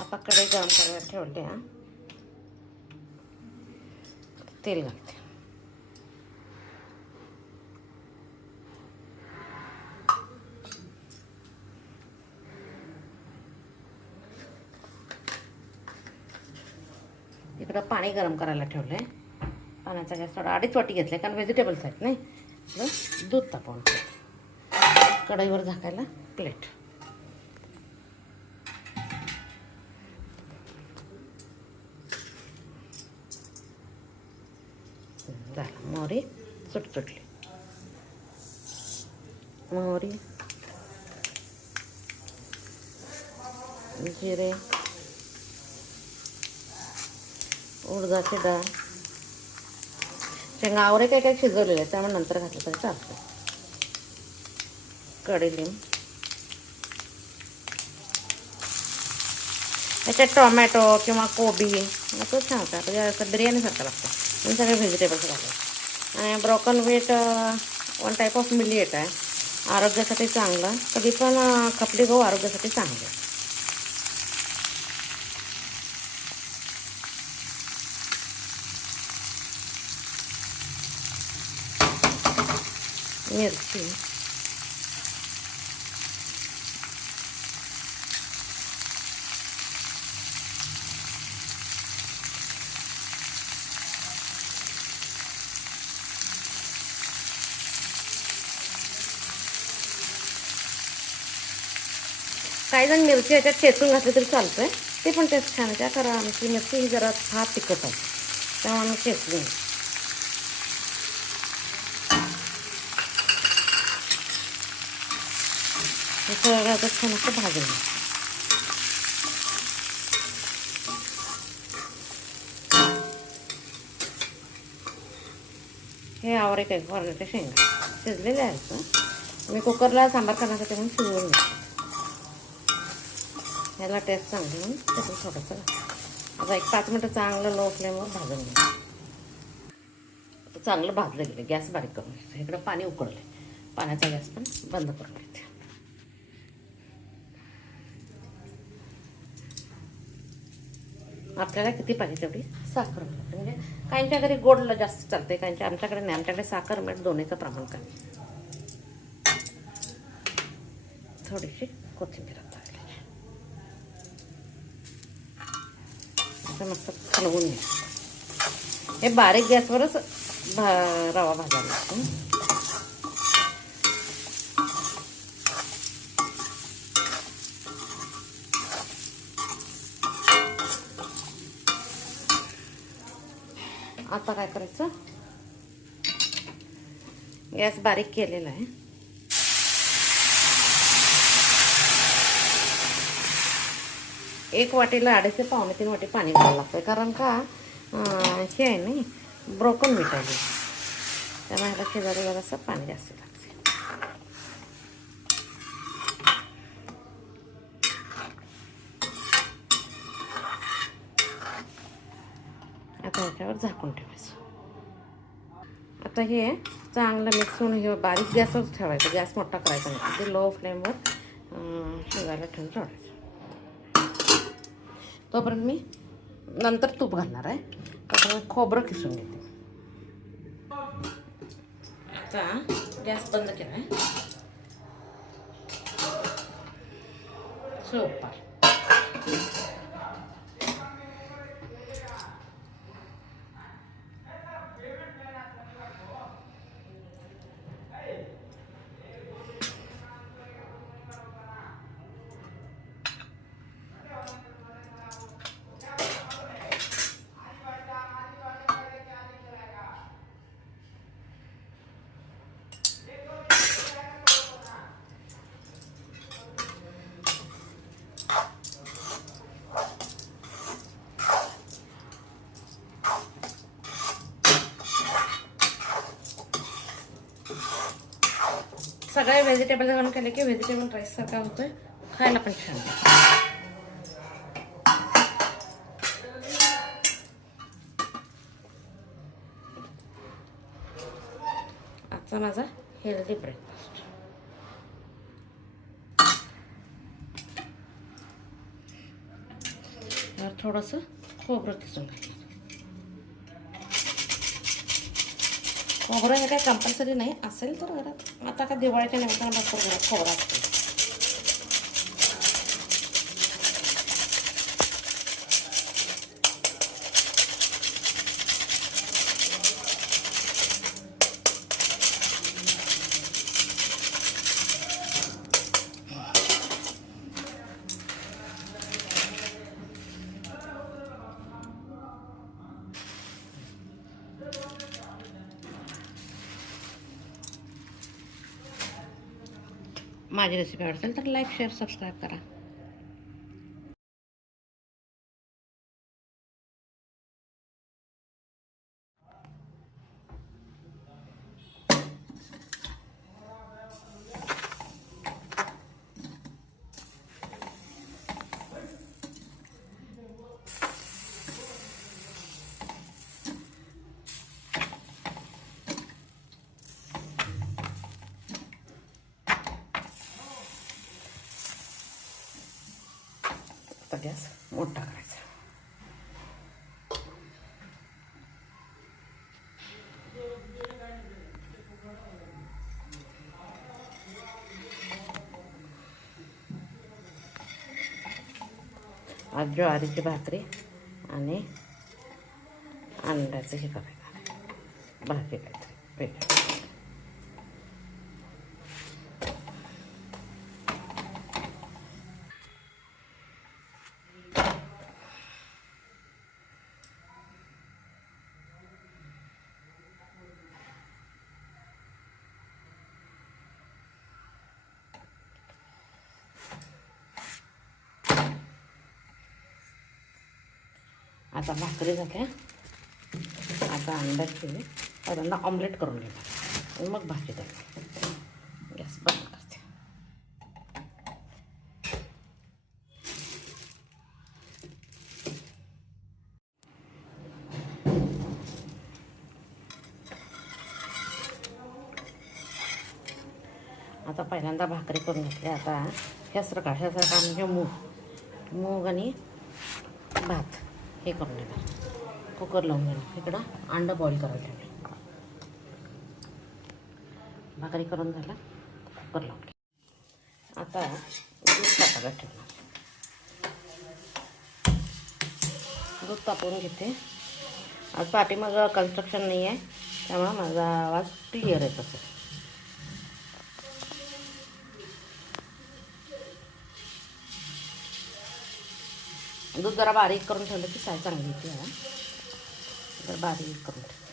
आता कढई गरम करायला ठेवले. तेल घालते. इकडं पाणी गरम करायला ठेवलं आहे. पाण्याचा गॅस थोडा 2.5 वाटी घेतला आहे, कारण व्हेजिटेबल्स आहेत नाही. दूध तापवून कढईवर झाकायला प्लेट. झालं. मोहरी सुटली. मोहरी, जिरे, उडदाची डाळ, शेंगा आवरे काही शिजवलेले आहेत, त्यामुळे नंतर घातलं तरी चालतं. कढीलिंब, याच्यात टोमॅटो किंवा कोबी असं छान होतं. असं बिर्याणीसारखं लागतं. आणि सगळे व्हेजिटेबल्स घालायचे. आणि ब्रोकन व्हीट 1 टाईप ऑफ मिलिएट आहे. आरोग्यासाठी चांगलं. कधी पण खपली गहू आरोग्यासाठी चांगलं. मिरची, काही जण मिरची याच्यात ठेचून घातली तरी चालतंय. ते पण टेस्ट छान आहे. कारण आमची मिरची ही जरा फार तिखट आहे, त्यामुळे ठेचून सगळं आता छान असं भाजून. हे आवरे काय वरणाच्या शेंगा शिजलेले आहेत. मी कुकरला सांबार करण्यासाठी म्हणून शिजवून घेते. ह्याला टेस्ट चांगली म्हणून त्यातून थोडंसं आता 1-5 मिनटं चांगलं लो फ्लेमवर भाजून घ्यायचं. चांगलं भाजलं गेलं. गॅस बारीक करून घ्यायचं. इकडं पाणी उकळले. पाण्याचा गॅस पण बंद करून घ्यायचा. आपल्याला किती पाहिजे तेवढी साखर. म्हणजे काहींच्या घरी गोड जास्त चालते, काहींच्या. आमच्याकडे नाही. आमच्याकडे साखर मीठ दोन्हीचं प्रमाण कमी. थोडीशी कोथिंबीर असं मस्त हलवून घ्यायचं. हे बारीक गॅसवरच रवा भाजायला लागतो. आता काय करायचं, गॅस बारीक केलेला आहे. एक वाटीला 2.5 ते 2.25 वाटी पाणी घालावं लागतं. कारण का हे आहे नाही, ब्रोकन व्हीट आहे, त्यामुळे ह्याला शिजायला जरासं पाणी जास्त लागतं. आता ह्याच्यावर झाकून ठेवायचं. आता हे चांगलं मिक्स होऊन हे बारीक गॅसवरच ठेवायचं. गॅस मोठा करायचा नाही. ते लो फ्लेमवर शिजायला ठेवून ठेवायचं. तोपर्यंत मी नंतर तूप घालणार आहे. तोपर्यंत खोबरं किसून घेते. आता गॅस बंद केला आहे. सुपर. सगळे व्हेजिटेबल घालून केले की व्हेजिटेबल राईस सारखा होतोय. खायला पण छान. आजचा माझा हेल्दी ब्रेकफास्ट. थोडंसं खोबरं किसून घालणार. खोबरं हे काय कंपल्सरी नाही, असेल तर घरात. आता का दिवाळीच्या निमित्तानं भरपूर घरात खोबरं असते. माझी रेसिपी आवडेल तर लाईक, शेअर, सबस्क्राईब करा. आता गॅस मोठा करायचा. आज ज्वारीची भाकरी आणि अंड्याचं हे करायचं, भाजी काहीतरी वेगळं. आता भाकरी झाल्या. आता अंड्याची पहिल्यांदा ऑमलेट करून घेणार आणि मग भाजी द्यायची. गॅस बंद करते. आता पहिल्यांदा भाकरी करून घेतली. आता ह्यासरं का म्हणजे मूग आणि भात हे करून घेणार. कुकर लावून घेणार. इकडं अंडं बॉईल करायला ठेवले. भाकरी करून झाला, कुकर लावून घे. आता दूध तापायला ठेवणार. दूध तापवून घेते. आज पाठीमागं कन्स्ट्रक्शन नाही आहे, त्यामुळे माझा आवाज क्लिअर येत असेल. दूध जरा बारीक करून ठेवलं की साय चांगली येते. तर बारीक करून ठेव.